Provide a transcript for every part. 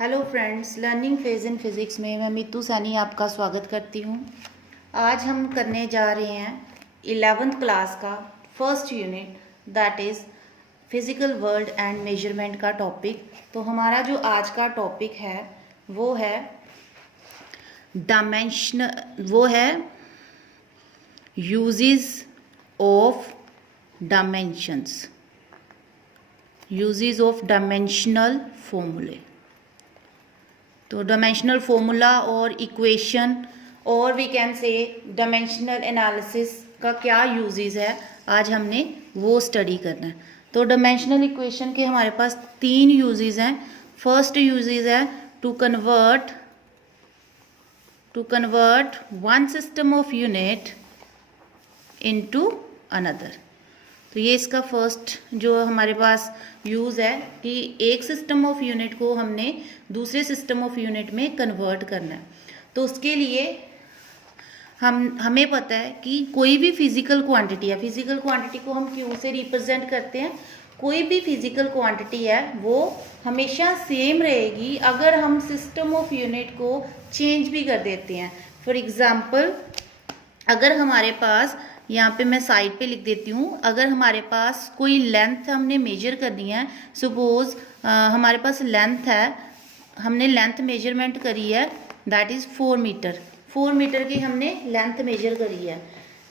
Hello friends, learning phase in physics में मैं मीतू सैनी आपका स्वागत करती हूँ। आज हम करने जा रहे हैं 11th क्लास का first unit, that is physical world and measurement का टॉपिक। तो हमारा जो आज का टॉपिक है वो है uses of dimensions, uses of dimensional फॉर्मूले। तो डायमेंशनल फॉर्मूला और इक्वेशन और we can say dimensional analysis का क्या यूजेस है, आज हमने वो स्टडी करना है। तो डायमेंशनल इक्वेशन के हमारे पास 3 यूजेस हैं। फर्स्ट यूजेस है to convert one system of unit into another. तो ये इसका फर्स्ट जो हमारे पास यूज़ है कि एक सिस्टम ऑफ यूनिट को हमने दूसरे सिस्टम ऑफ यूनिट में कन्वर्ट करना है। तो उसके लिए हमें पता है कि कोई भी फिजिकल क्वांटिटी है, फिजिकल क्वांटिटी को हम क्यू से रिप्रेजेंट करते हैं। कोई भी फिजिकल क्वांटिटी है वो हमेशा सेम रहेगी अगर हम सिस्टम ऑफ यूनिट को चेंज भी कर देते हैं। फॉर एग्जाम्पल, अगर हमारे पास, यहाँ पे मैं साइड पे लिख देती हूँ, अगर हमारे पास कोई लेंथ हमने मेजर करनी है, सपोज हमारे पास लेंथ है, हमने लेंथ मेजरमेंट करी है, दैट इज़ 4 मीटर। 4 मीटर की हमने लेंथ मेजर करी है।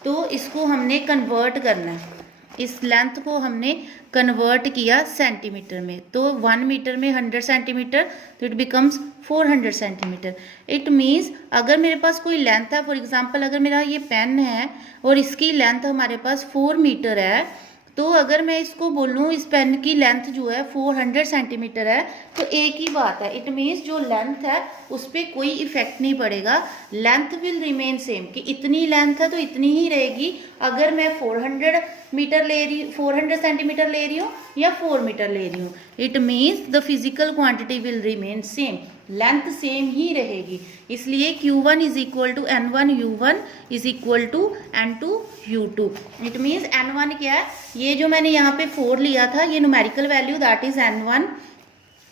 तो इसको हमने कन्वर्ट करना है, इस लेंथ को हमने कन्वर्ट किया सेंटीमीटर में। तो 1 मीटर में 100 सेंटीमीटर, तो it becomes 400 centimetre. It means अगर मेरे पास कोई लेंथ है, फॉर एग्जांपल अगर मेरा ये पेन है और इसकी लेंथ हमारे पास 4 मीटर है, तो अगर मैं इसको बोलूँ इस पेन की लेंथ जो है 400 सेंटीमीटर है, तो एक ही बात है, इट मीन्स जो लेंथ है उस पर कोई इफेक्ट नहीं पड़ेगा। लेंथ विल रिमेन सेम, कि इतनी लेंथ है तो इतनी ही रहेगी अगर मैं 400 मीटर ले रही, 400 सेंटीमीटर ले रही हूँ या 4 मीटर ले रही हूँ। It means the physical quantity will remain same, length same ही रहेगी। इसलिए Q1 is equal to N1 U1 is equal to N2 U2। It means N1 क्या है, ये जो मैंने यहाँ पे 4 लिया था, ये numerical value that is N1,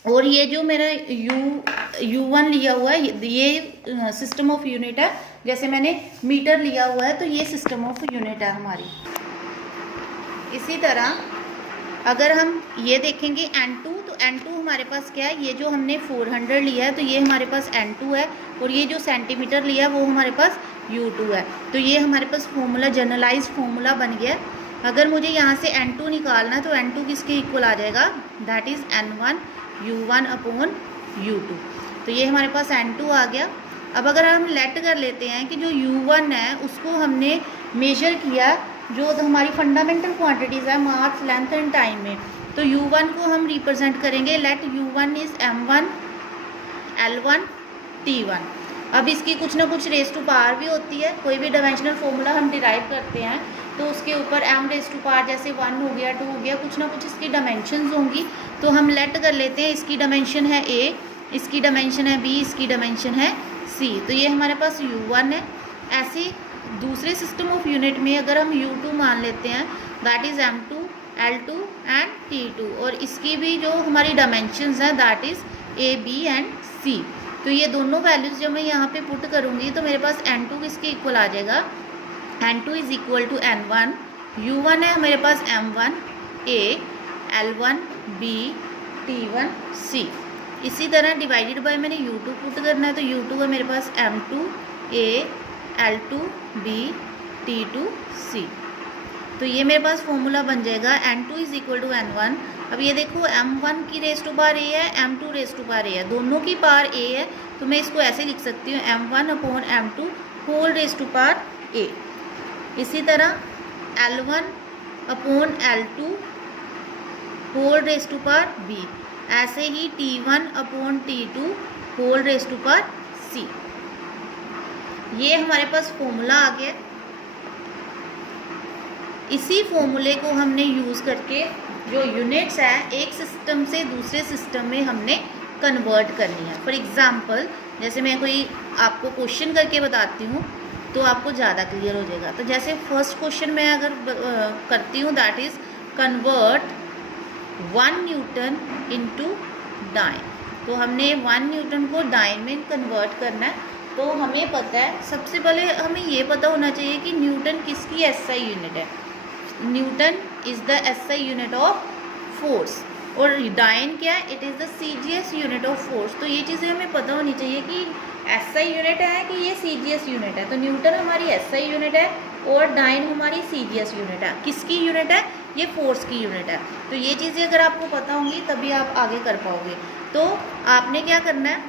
और ये जो मेरा U1 लिया हुआ है ये सिस्टम ऑफ यूनिट है। जैसे मैंने मीटर लिया हुआ है तो ये सिस्टम ऑफ यूनिट है हमारी। इसी तरह अगर हम ये देखेंगे N2, तो N2 हमारे पास क्या है, ये जो हमने 400 लिया है तो ये हमारे पास N2 है, और ये जो सेंटीमीटर लिया है वो हमारे पास U2 है। तो ये हमारे पास फॉर्मूला, जनरलाइज फॉर्मूला बन गया। अगर मुझे यहाँ से N2 निकालना है तो N2 किसके इक्वल आ जाएगा, that is N1 U1 upon U2। तो ये हमारे पास N2 आ गया। अब अगर हम लेट कर लेते हैं कि जो U1 है उसको हमने मेजर किया, जो हमारी फंडामेंटल क्वांटिटीज़ है मास, लेंथ एंड टाइम में, तो U1 को हम रिप्रेजेंट करेंगे, late U1 is M1 L1 T1। अब इसकी कुछ ना कुछ रेस टू पावर भी होती है। कोई भी डायमेंशनल फॉर्मूला हम डिराइव करते हैं तो उसके ऊपर m रेस टू पावर, जैसे 1 हो गया, 2 हो गया, कुछ ना कुछ इसकी डायमेंशंस होंगी। तो हम लेट कर लेते हैं, इसकी डायमेंशन है A, इसकी डायमेंशन है B, इसकी डायमेंशन है C। तो ये हमारे पास U1 है। ऐसे दूसरे सिस्टम ऑफ यूनिट में अगर हम U2 मान लेते हैं, that is M2 L2 and T2, और इसकी भी जो हमारी डायमेंशंस हैं that is A, B and C। तो ये दोनों वैल्यूज़ जब मैं यहाँ पे पुट करूँगी तो मेरे पास N2 किसके इक्वल आ जाएगा, N2 is equal to N1, U1 है मेरे पास M1 A, L1 B, T1 C। इसी तरह डिवाइडेड बाय मैंने U2 पुट करना है, तो U2 है मेरे पास M2 A, L2 B, T2 C। तो ये मेरे पास फॉर्मूला बन जाएगा N2 is equal to N1। अब ये देखो M1 की रेस टू पावर A है, M2 race to power A है, दोनों की पावर A है, तो मैं इसको ऐसे लिख सकती हूँ M1 upon M2 whole raise to power A। इसी तरह L1 upon L2 whole raise to power B। ऐसे ही T1 upon T2 whole raise to power C। ये हमारे पास फॉर्मूला आ गया। इसी फॉर्मूले को हमने यूज़ करके जो यूनिट्स है एक सिस्टम से दूसरे सिस्टम में हमने कन्वर्ट करनी है। फॉर एग्जांपल, जैसे मैं कोई आपको क्वेश्चन करके बताती हूँ तो आपको ज़्यादा क्लियर हो जाएगा। तो जैसे फर्स्ट क्वेश्चन मैं अगर करती हूँ, that is convert 1 newton into dyne. तो हमने 1 न्यूटन को डाइन में कन्वर्ट करना है। तो हमें पता है, सबसे पहले हमें ये पता होना चाहिए कि न्यूटन किसकी एसआई यूनिट है। Newton is the SI unit of force, और डाइन क्या है, it is the CGS unit of force. तो ये चीज़ें हमें पता होनी चाहिए कि एसआई यूनिट है कि ये सीजीएस यूनिट है। तो न्यूटन हमारी एसआई यूनिट है और डाइन हमारी सीजीएस यूनिट है। किसकी यूनिट है, ये फोर्स की यूनिट है। तो ये चीज़ें अगर आपको पता होंगी तभी आप आगे कर पाओगे। तो आपने क्या करना है,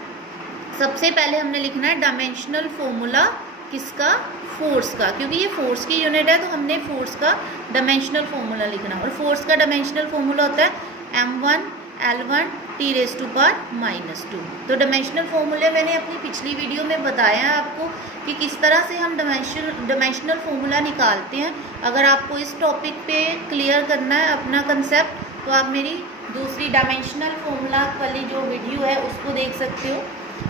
सबसे पहले हमने लिखना है डायमेंशनल फॉर्मूला किसका, फोर्स का, क्योंकि ये फोर्स की यूनिट है तो हमने फोर्स का डायमेंशनल फॉर्मूला लिखना। और फोर्स का डायमेंशनल फॉर्मूला होता है m1 L1 T⁻⁻²। तो डायमेंशनल फॉर्मूले मैंने अपनी पिछली वीडियो में बताया है आपको कि किस तरह से हम डायमेंशनल फॉर्मूला निकालते हैं। अगर आपको इस टॉपिक पे क्लियर करना है अपना कंसेप्ट तो आप मेरी दूसरी डायमेंशनल फॉर्मूला वाली जो वीडियो है उसको देख सकते हो।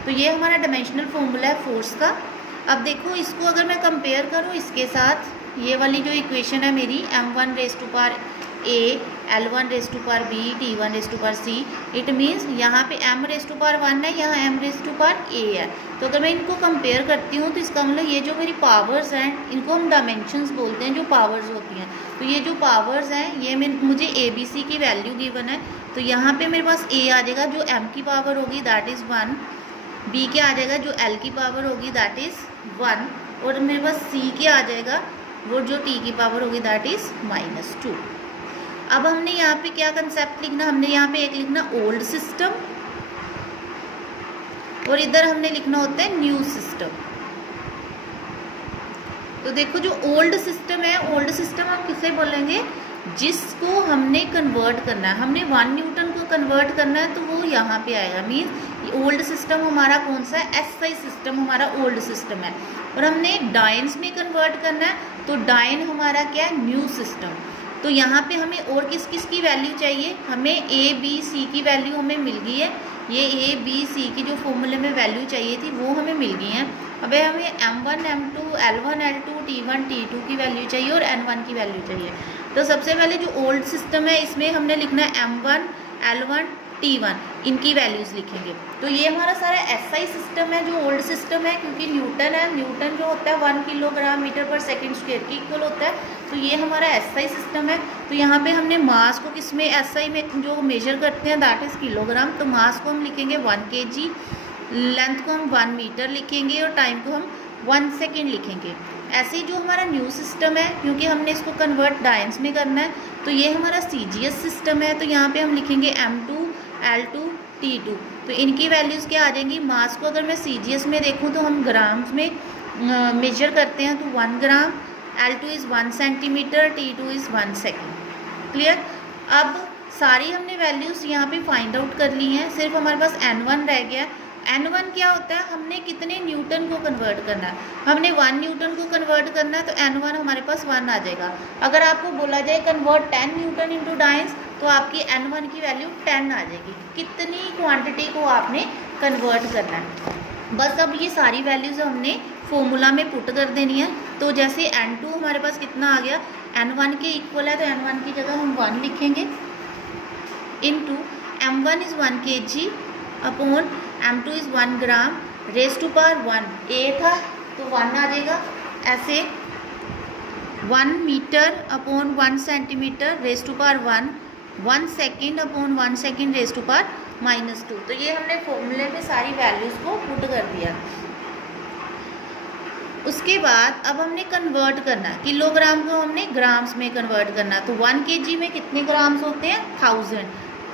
तो ये हमारा डायमेंशनल फॉर्मूला है फोर्स का। अब देखो इसको अगर मैं कंपेयर करूँ इसके साथ, ये वाली जो इक्वेशन है मेरी m1⁴A L1⁴B T1⁴C, it means यहाँ पे m⁴1 है, यहाँ m⁴A है। तो अगर मैं इनको कंपेयर करती हूँ तो इसका मतलब ये जो मेरी पावर्स हैं इनको हम डायमेंशंस बोलते हैं, जो पावर्स होती हैं। तो ये जो पावर्स हैं ये मुझे ABC की वैल्यू गिवन है। तो यहाँ पे मेरे पास A आ जाएगा जो m की पावर होगी दैट इज़ 1, B क्या आ जाएगा जो L की पावर होगी दैट इज़ 1, और मेरे पास C क्या आ जाएगा वो जो T की पावर होगी दैट इज़ -2। अब हमने यहाँ पे क्या कंसेप्ट लिखना, हमने यहाँ पे एक लिखना ओल्ड सिस्टम और इधर हमने लिखना होता है न्यू सिस्टम। तो देखो जो ओल्ड सिस्टम है, ओल्ड सिस्टम हम किसे बोलेंगे, जिसको हमने कन्वर्ट करना है। हमने 1 न्यूटन को कन्वर्ट करना है तो वो यहाँ पे आएगा। मीन्स ओल्ड सिस्टम हमारा कौन सा है, एसआई सिस्टम हमारा ओल्ड सिस्टम है। और हमने डाइन्स में कन्वर्ट करना है तो डाइन हमारा क्या है, न्यू सिस्टम। तो यहाँ पे हमें और किस किस की वैल्यू चाहिए, हमें A B C की वैल्यू हमें मिल गई है। ये A B C की जो फॉर्मूले में वैल्यू चाहिए थी वो हमें मिल गई है। अब हमें m1 m2 L1 L2 T1 T2 की वैल्यू चाहिए और n1 की वैल्यू चाहिए। तो सबसे पहले जो ओल्ड सिस्टम है इसमें हमने लिखना है m1 L1 T1, इनकी वैल्यूज़ लिखेंगे। तो ये हमारा सारा एसआई सिस्टम है जो ओल्ड सिस्टम है, क्योंकि न्यूटन है, न्यूटन जो होता है 1 किलोग्राम मीटर पर सेकेंड स्क्वायर के इक्वल होता है। तो ये हमारा एसआई सिस्टम है। तो यहाँ पे हमने मास को किस में, एसआई में जो मेजर करते हैं दैट इज़ किलोग्राम। तो मास को हम लिखेंगे 1 kg, लेंथ को हम 1 मीटर लिखेंगे और टाइम को हम 1 सेकेंड लिखेंगे। ऐसे ही जो हमारा न्यू सिस्टम है, क्योंकि हमने इसको कन्वर्ट डाइन्स में करना है, तो ये हमारा सीजीएस सिस्टम है। तो यहाँ पे हम लिखेंगे m2 L2 T2। तो इनकी वैल्यूज़ क्या आ जाएंगी, मास को अगर मैं सीजीएस में देखूँ तो हम ग्राम्स में मेजर करते हैं। तो 1 ग्राम, L2 is 1 centimetre, T2 is 1 second. Clear. अब सारी हमने वैल्यूज़ यहाँ पे फाइंड आउट कर ली हैं, सिर्फ हमारे पास n1 रह गया। n1 क्या होता है, हमने कितने न्यूटन को कन्वर्ट करना है, हमने 1 न्यूटन को कन्वर्ट करना है। तो n1 हमारे पास 1 आ जाएगा। अगर आपको बोला जाए कन्वर्ट 10 न्यूटन इंटू डाइन्स तो आपकी n1 की वैल्यू 10 आ जाएगी। कितनी क्वांटिटी को आपने कन्वर्ट करना है, बस अब ये सारी वैल्यूज़ हमने फॉर्मूला में पुट कर देनी है। तो जैसे n2 हमारे पास कितना आ गया, n1 के इक्वल है, तो n1 की जगह हम 1 लिखेंगे into m1 is 1 kg upon m2 is 1 gram raise to power 1, A था तो 1 आ जाएगा। ऐसे 1 metre upon 1 centimetre raise to power 1, 1 second upon 1 second raise to power -2। तो ये हमने फॉर्मूले में सारी वैल्यूज़ को पुट कर दिया। उसके बाद अब हमने कन्वर्ट करना, किलोग्राम को हमने ग्राम्स में कन्वर्ट करना। तो 1 kg में कितने ग्राम्स होते हैं, 1000,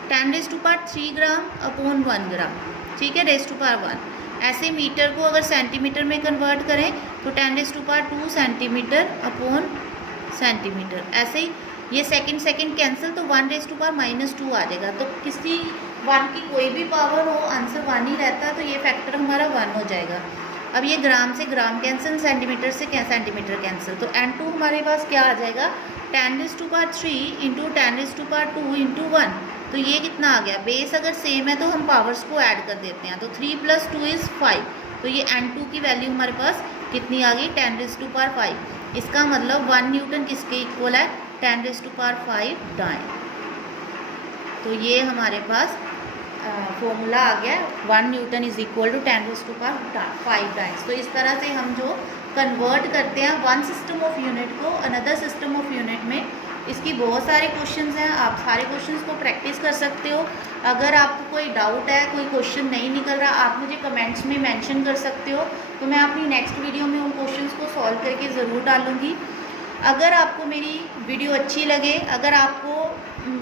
10⁻³ ग्राम अपॉन 1 ग्राम, ठीक है, रेज़ टू पावर 1। ऐसे मीटर को अगर सेंटीमीटर में कन्वर्ट करें तो 10⁻² सेंटीमीटर अपॉन सेंटीमीटर। ऐसे ही ये सेकंड कैंसिल, तो 1⁻² आ जाएगा। तो किसी 1 की कोई भी पावर हो आंसर 1 ही रहता है, तो ये फैक्टर हमारा 1 हो जाएगा। अब ये ग्राम से ग्राम कैंसिल, सेंटीमीटर से सेंटीमीटर कैंसिल। तो n2 हमारे पास क्या आ जाएगा, 10⁻³ इंटू 10⁻² इंटू 1। तो ये कितना आ गया, बेस अगर सेम है तो हम पावर्स को ऐड कर देते हैं। तो 3 + 2 इज़ 5। तो ये n2 की वैल्यू हमारे पास कितनी आ गई, 10⁻5। इसका मतलब 1 न्यूटन किसके इक्वल है, 10⁻5 डाइन। तो ये हमारे पास फॉर्मूला आ गया 1 newton is equal to 10⁵ times. तो इस तरह से हम जो कन्वर्ट करते हैं वन सिस्टम ऑफ यूनिट को अनदर सिस्टम ऑफ यूनिट में, इसकी बहुत सारे क्वेश्चंस हैं। आप सारे क्वेश्चंस को प्रैक्टिस कर सकते हो। अगर आपको कोई डाउट है, कोई क्वेश्चन नहीं निकल रहा, आप मुझे कमेंट्स में मेंशन कर सकते हो, तो मैं अपनी नेक्स्ट वीडियो में उन क्वेश्चंस को सॉल्व करके ज़रूर डालूँगी। अगर आपको मेरी वीडियो अच्छी लगे, अगर आपको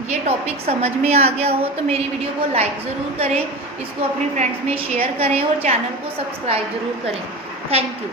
ये टॉपिक समझ में आ गया हो, तो मेरी वीडियो को लाइक ज़रूर करें, इसको अपने फ्रेंड्स में शेयर करें और चैनल को सब्सक्राइब ज़रूर करें। Thank you.